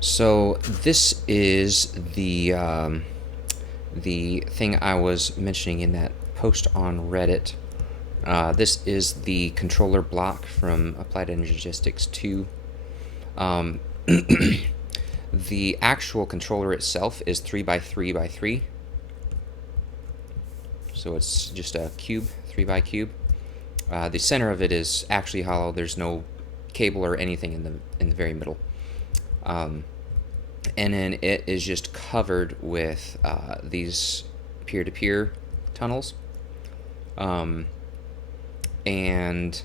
So this is the thing I was mentioning in that post on Reddit. This is the controller block from Applied Energistics 2. Um, the actual controller itself is 3 by 3 by 3, so it's just a cube, 3 by cube. The center of it is actually hollow. There's no cable or anything in the very middle. And then it is just covered with these peer-to-peer tunnels. And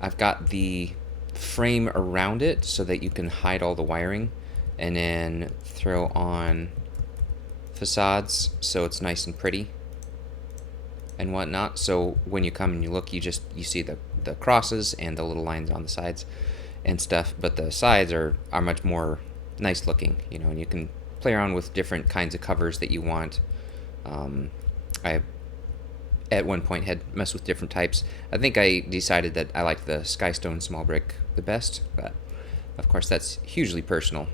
I've got the frame around it so that you can hide all the wiring, and then throw on facades so it's nice and pretty and whatnot. So when you come and you look, you see the crosses and the little lines on the sides and stuff, but the sides are much more nice looking, and you can play around with different kinds of covers that you want. I at one point had messed with different types. I think I decided that I like the Skystone small brick the best, but of course that's hugely personal.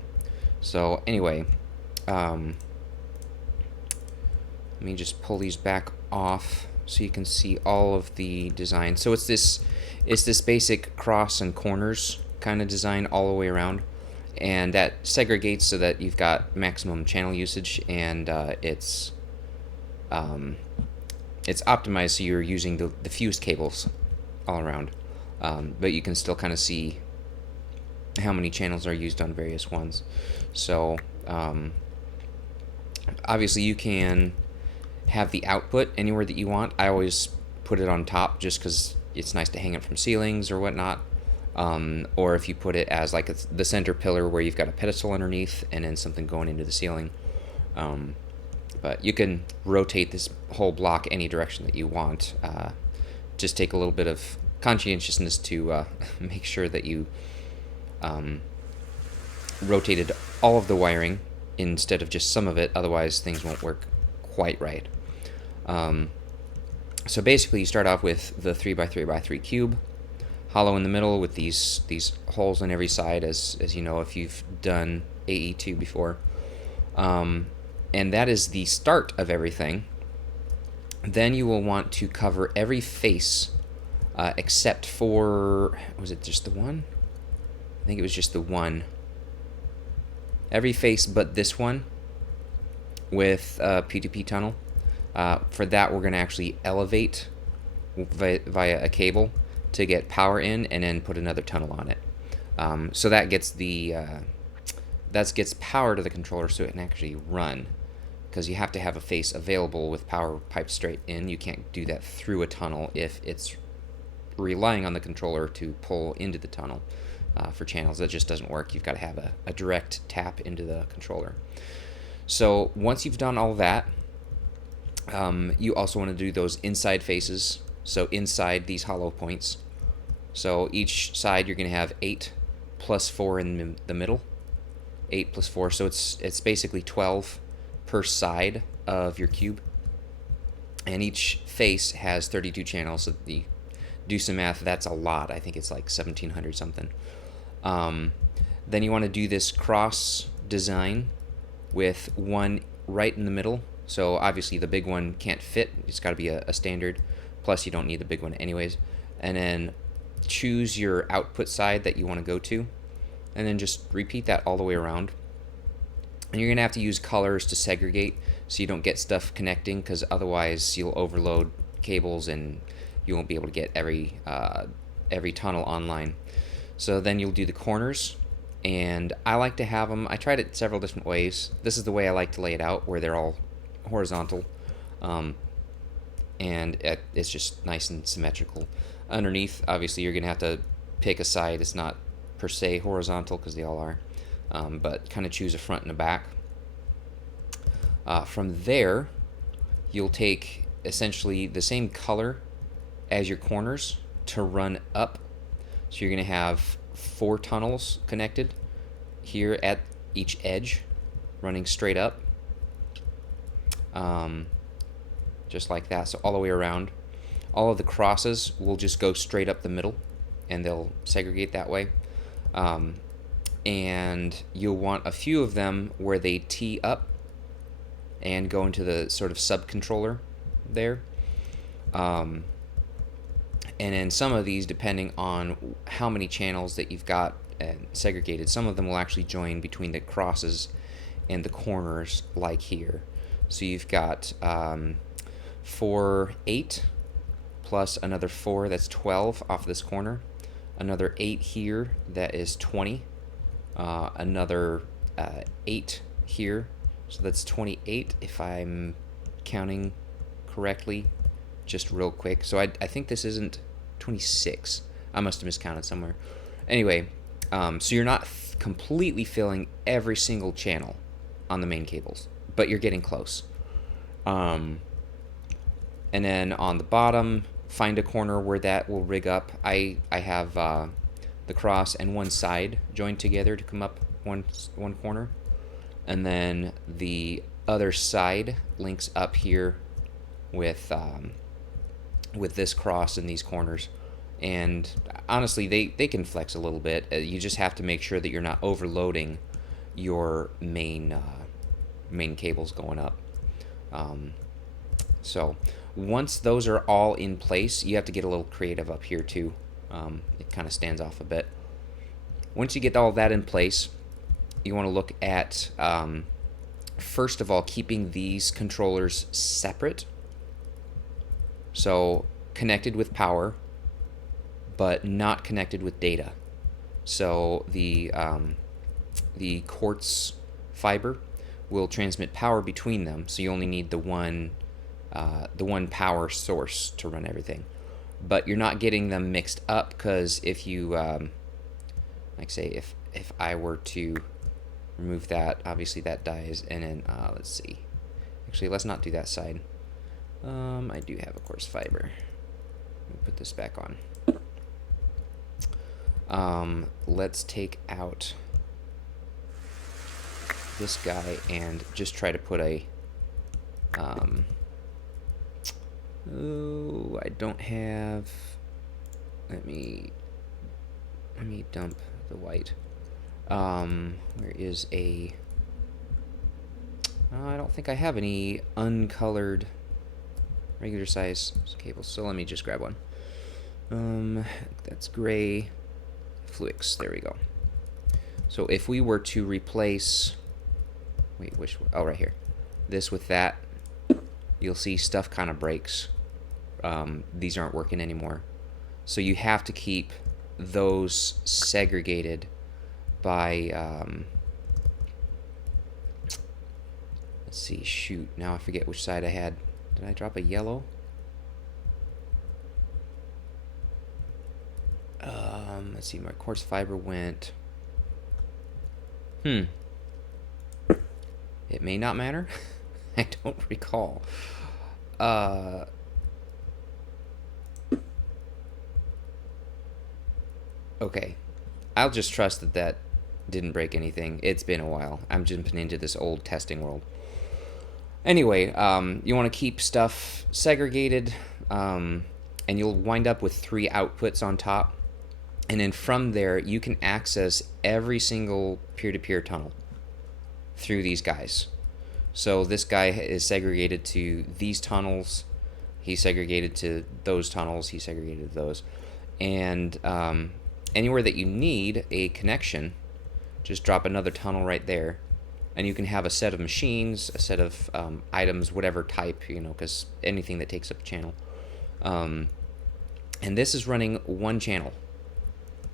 So anyway, let me just pull these back off so you can see all of the design. So it's this basic cross and corners kind of design all the way around, and that segregates so that you've got maximum channel usage, and it's optimized so you're using the fused cables all around, but you can still kind of see how many channels are used on various ones. So obviously you can have the output anywhere that you want. I always put it on top just because it's nice to hang it from ceilings or whatnot. Or if you put it as like the center pillar where you've got a pedestal underneath and then something going into the ceiling. But you can rotate this whole block any direction that you want. Just take a little bit of conscientiousness to make sure that you rotated all of the wiring instead of just some of it, otherwise things won't work quite right. So basically you start off with the 3 by 3 by 3 cube, hollow in the middle with these holes on every side, as you know if you've done AE2 before. And that is the start of everything. Then you will want to cover every face except for, was it just the one? I think it was just the one. Every face but this one with a P2P tunnel. For that we're going to actually elevate via a cable to get power in, and then put another tunnel on it. So that gets gets power to the controller so it can actually run, because you have to have a face available with power piped straight in. You can't do that through a tunnel if it's relying on the controller to pull into the tunnel for channels. That just doesn't work. You've got to have a direct tap into the controller. So once you've done all that, you also want to do those inside faces, so inside these hollow points. So each side you're going to have 8 plus 4 in the middle. 8 plus 4, so it's basically 12 per side of your cube. And each face has 32 channels, so do some math, that's a lot. I think it's like 1700 something. Then you want to do this cross design with one right in the middle. So obviously the big one can't fit, it's got to be a standard, plus you don't need the big one anyways. And then choose your output side that you want to go to, and then just repeat that all the way around. And you're going to have to use colors to segregate so you don't get stuff connecting, because otherwise you'll overload cables and you won't be able to get every tunnel online. So then you'll do the corners, and I like to have them, I tried it several different ways. This is the way I like to lay it out, where they're all horizontal, and it's just nice and symmetrical. Underneath, obviously, you're going to have to pick a side. It's not per se horizontal because they all are, but kind of choose a front and a back. From there, you'll take essentially the same color as your corners to run up. So you're going to have 4 tunnels connected here at each edge, running straight up, just like that. So all the way around. All of the crosses will just go straight up the middle, and they'll segregate that way. and you'll want a few of them where they tee up and go into the sort of subcontroller there. And then some of these, depending on how many channels that you've got segregated, some of them will actually join between the crosses and the corners, like here. So you've got 4, 8, plus another 4, that's 12 off this corner. Another 8 here, that is 20. Another 8 here, so that's 28 if I'm counting correctly, just real quick. So I think this isn't 26. I must have miscounted somewhere. Anyway, so you're not completely filling every single channel on the main cables, but you're getting close. And then on the bottom, find a corner where that will rig up. I have the cross and one side joined together to come up one corner, and then the other side links up here with this cross and these corners. And honestly, they can flex a little bit. You just have to make sure that you're not overloading your main cables going up. So once those are all in place, you have to get a little creative up here too. It kind of stands off a bit. Once you get all that in place, you want to look at, first of all, keeping these controllers separate. So connected with power, but not connected with data. So the quartz fiber will transmit power between them, so you only need the one power source to run everything. But you're not getting them mixed up, because if you, like say, if I were to remove that, obviously that dies, and then let's see. Actually, let's not do that side. I do have a quartz fiber. Let me put this back on. Let's take out this guy and just try to put a oh, I don't have, let me dump the white. Where is I don't think I have any uncolored regular size cables, so let me just grab one. That's gray Fluix, there we go. So if we were to replace, wait, which, oh, right here, this with that, you'll see stuff kind of breaks. These aren't working anymore. So you have to keep those segregated by, let's see, shoot, now I forget which side I had. Did I drop a yellow? Let's see, my quartz fiber went, it may not matter. I don't recall. Okay, I'll just trust that that didn't break anything. It's been a while. I'm jumping into this old testing world. Anyway, you want to keep stuff segregated, and you'll wind up with 3 outputs on top. And then from there, you can access every single peer-to-peer tunnel through these guys. So this guy is segregated to these tunnels. He's segregated to those tunnels. He's segregated to those. And anywhere that you need a connection, just drop another tunnel right there. And you can have a set of machines, a set of items, whatever type, because anything that takes up a channel. And this is running one channel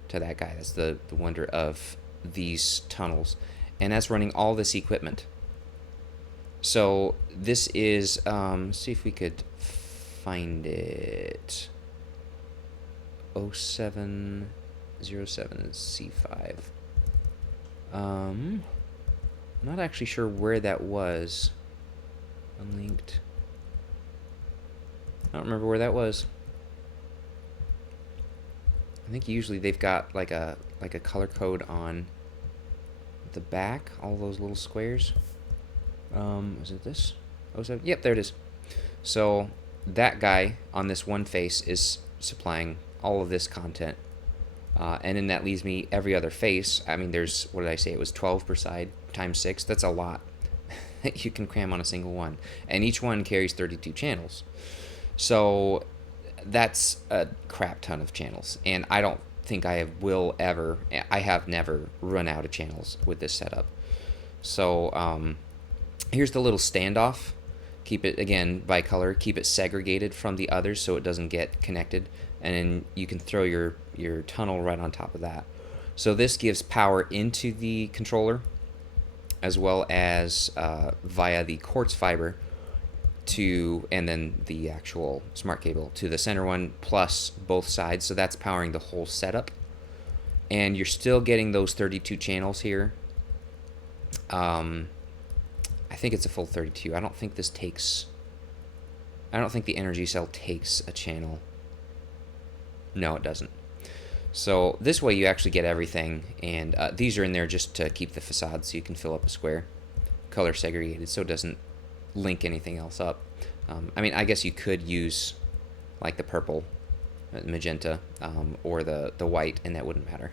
to that guy. That's the wonder of these tunnels. And that's running all this equipment. So this is, let's see if we could find it. 0707 is C5. I'm not actually sure where that was. Unlinked. I don't remember where that was. I think usually they've got like a color code on the back, all those little squares. Is it this? Oh, so, yep, there it is. So that guy on this one face is supplying all of this content. And then that leaves me every other face. I mean, there's, what did I say? It was 12 per side times 6. That's a lot that you can cram on a single one. And each one carries 32 channels. So that's a crap ton of channels. And I don't think I have never run out of channels with this setup. So here's the little standoff. Keep it, again, by color. Keep it segregated from the others so it doesn't get connected. And then you can throw your tunnel right on top of that. So this gives power into the controller as well as via the quartz fiber and then the actual smart cable to the center one plus both sides. So that's powering the whole setup. And you're still getting those 32 channels here. I think it's a full 32. I don't think the energy cell takes a channel. No, it doesn't. So this way you actually get everything, and these are in there just to keep the facade so you can fill up a square. Color segregated so it doesn't link anything else up. I mean, I guess you could use like the purple, magenta, or the white, and that wouldn't matter.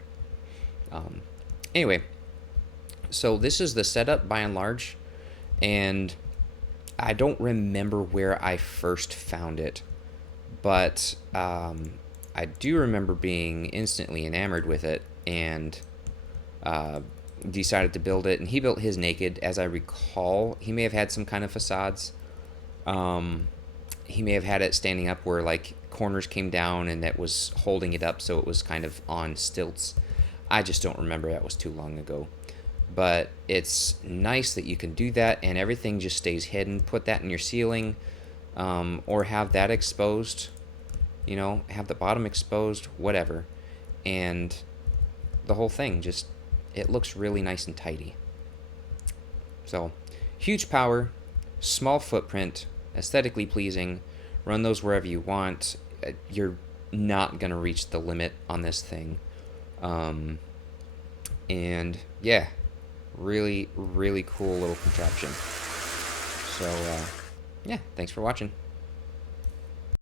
Anyway, so this is the setup by and large, and I don't remember where I first found it, but I do remember being instantly enamored with it and decided to build it. And he built his naked, as I recall. He may have had some kind of facades. He may have had it standing up where like corners came down and that was holding it up so it was kind of on stilts. I just don't remember. That was too long ago. But it's nice that you can do that and everything just stays hidden. Put that in your ceiling, or have that exposed. You know, have the bottom exposed, whatever. And the whole thing just, it looks really nice and tidy. So, huge power, small footprint, aesthetically pleasing. Run those wherever you want. You're not going to reach the limit on this thing. And yeah, really, really cool little contraption. So, yeah, thanks for watching.